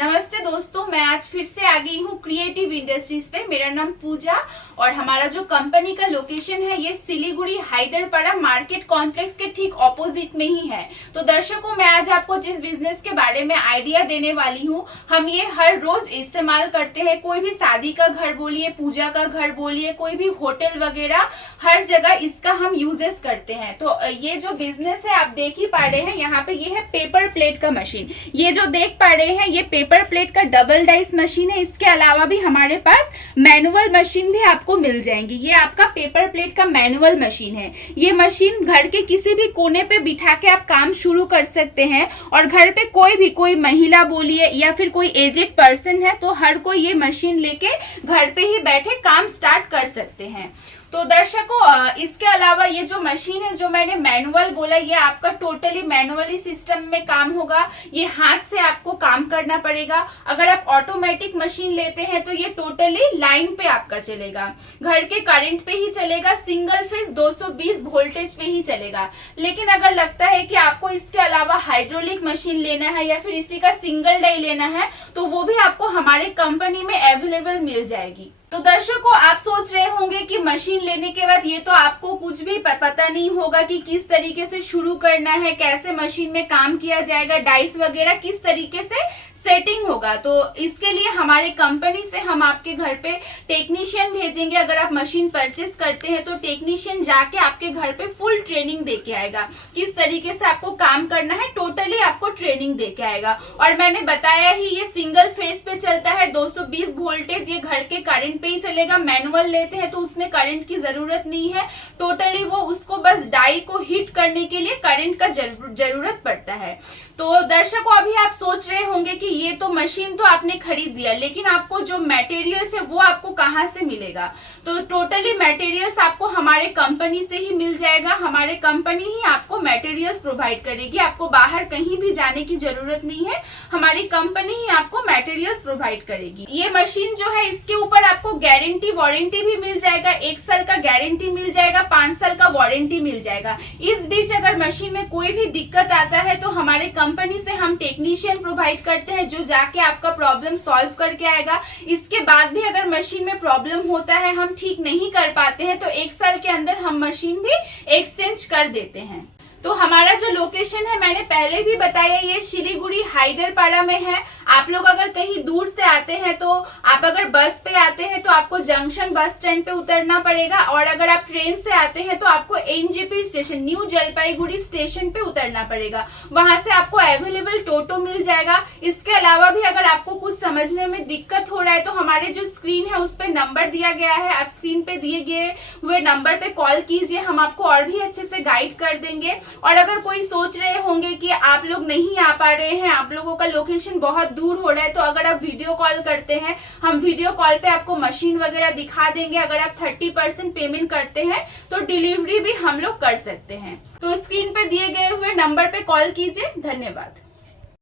नमस्ते दोस्तों, मैं आज फिर से आ गई हूँ क्रिएटिव इंडस्ट्रीज पे। मेरा नाम पूजा और हमारा जो कंपनी का लोकेशन है ये सिलीगुड़ी हैदरपाड़ा मार्केट कॉम्प्लेक्स के ठीक ऑपोजिट में ही है। तो दर्शकों, मैं आज आपको जिस बिजनेस के बारे में आइडिया देने वाली हूँ, हम ये हर रोज इस्तेमाल करते हैं। कोई भी शादी का घर बोलिए, पूजा का घर बोलिए, कोई भी होटल वगैरह, हर जगह इसका हम यूजेस करते हैं। तो ये जो बिजनेस है आप देख ही पा रहे हैं, यहाँ पे ये है पेपर प्लेट का मशीन। ये जो देख पा रहे हैं ये पेपर प्लेट का डबल डाइस मशीन है। इसके अलावा भी हमारे पास मैनुअल मशीन भी आपको मिल जाएंगी। ये आपका पेपर प्लेट का मैनुअल मशीन है। ये मशीन घर के किसी भी कोने पे बिठा के आप काम शुरू कर सकते हैं और घर पे कोई महिला बोलिए या फिर कोई एजेड पर्सन है तो हर कोई ये मशीन लेके घर पे ही बैठे काम स्टार्ट कर सकते हैं। तो दर्शकों, इसके अलावा ये जो मशीन है जो मैंने मैनुअल बोला, ये आपका टोटली मैनुअली सिस्टम में काम होगा। ये हाथ से आपको काम करना पड़ेगा। अगर आप ऑटोमेटिक मशीन लेते हैं तो ये टोटली लाइन पे आपका चलेगा, घर के करंट पे ही चलेगा, सिंगल फेज 220 वोल्टेज पे ही चलेगा। लेकिन अगर लगता है कि आपको इसके अलावा हाइड्रोलिक मशीन लेना है या फिर इसी का सिंगल डाई लेना है तो वो भी आपको हमारे कंपनी में अवेलेबल मिल जाएगी। तो दर्शकों, आप सोच रहे होंगे कि मशीन लेने के बाद ये तो आपको कुछ भी पता नहीं होगा कि किस तरीके से शुरू करना है, कैसे मशीन में काम किया जाएगा, डाइस वगैरह किस तरीके से सेटिंग होगा। तो इसके लिए हमारे कंपनी से हम आपके घर पे टेक्नीशियन भेजेंगे। अगर आप मशीन परचेस करते हैं तो टेक्नीशियन जाके आपके घर पे फुल ट्रेनिंग दे के आएगा, किस तरीके से आपको काम करना है, टोटली आपको ट्रेनिंग दे के आएगा। और मैंने बताया ही ये सिंगल फेज पे चलता है, 220 वोल्टेज, ये घर के करंट पे ही चलेगा। मैनुअल लेते हैं तो उसमें करंट की जरूरत नहीं है, टोटली वो उसको बस डाई को हिट करने के लिए करंट का जरूरत पड़ता है। तो दर्शकों, अभी आप सोच रहे होंगे कि ये तो मशीन तो आपने खरीद दिया, लेकिन आपको जो मटेरियल्स है वो आपको कहाँ से मिलेगा। तो टोटली मटेरियल्स आपको हमारे कंपनी से ही मिल जाएगा। हमारे कंपनी ही आपको मटेरियल्स प्रोवाइड करेगी, आपको बाहर कहीं भी जाने की जरूरत नहीं है। हमारी कंपनी ही आपको मटेरियल्स प्रोवाइड करेगी। ये मशीन जो है इसके ऊपर आपको गारंटी वारंटी भी मिल जाएगा। 1 साल का गारंटी मिल जाएगा, 5 साल का वारंटी मिल जाएगा। इस बीच अगर मशीन में कोई भी दिक्कत आता है तो हमारे कंपनी से हम टेक्नीशियन प्रोवाइड करते हैं जो जाके आपका प्रॉब्लम सॉल्व करके आएगा। इसके बाद भी अगर मशीन में प्रॉब्लम होता है, हम ठीक नहीं कर पाते हैं, तो 1 साल के अंदर हम मशीन भी एक्सचेंज कर देते हैं। तो हमारा जो लोकेशन है मैंने पहले भी बताया, ये सिलीगुड़ी हैदरपाड़ा में है। आप लोग अगर कहीं दूर से आते हैं तो आप अगर बस पे आते हैं तो आपको जंक्शन बस स्टैंड पे उतरना पड़ेगा, और अगर आप ट्रेन से आते हैं तो आपको NJP station, new Jalpaiguri station पे उतरना पड़ेगा। वहां से आपको अवेलेबल टोटो मिल जाएगा। इसके अलावा भी अगर आपको कुछ समझने में दिक्कत हो रहा है तो हमारे जो स्क्रीन है उस पर नंबर दिया गया है, आप स्क्रीन पे दिए गए हुए नंबर पे कॉल कीजिए, हम आपको और भी अच्छे से गाइड कर देंगे। और अगर कोई सोच रहे होंगे कि आप लोग नहीं आ पा रहे हैं, आप लोगों का लोकेशन बहुत दूर हो रहा है, तो अगर आप वीडियो कॉल करते हैं, हम वीडियो कॉल पे आपको मशीन वगैरह दिखा देंगे। अगर आप 30% पेमेंट करते हैं तो डिलीवरी भी हम लोग कर सकते हैं। तो स्क्रीन पे दिए गए हुए नंबर पे कॉल कीजिए। धन्यवाद।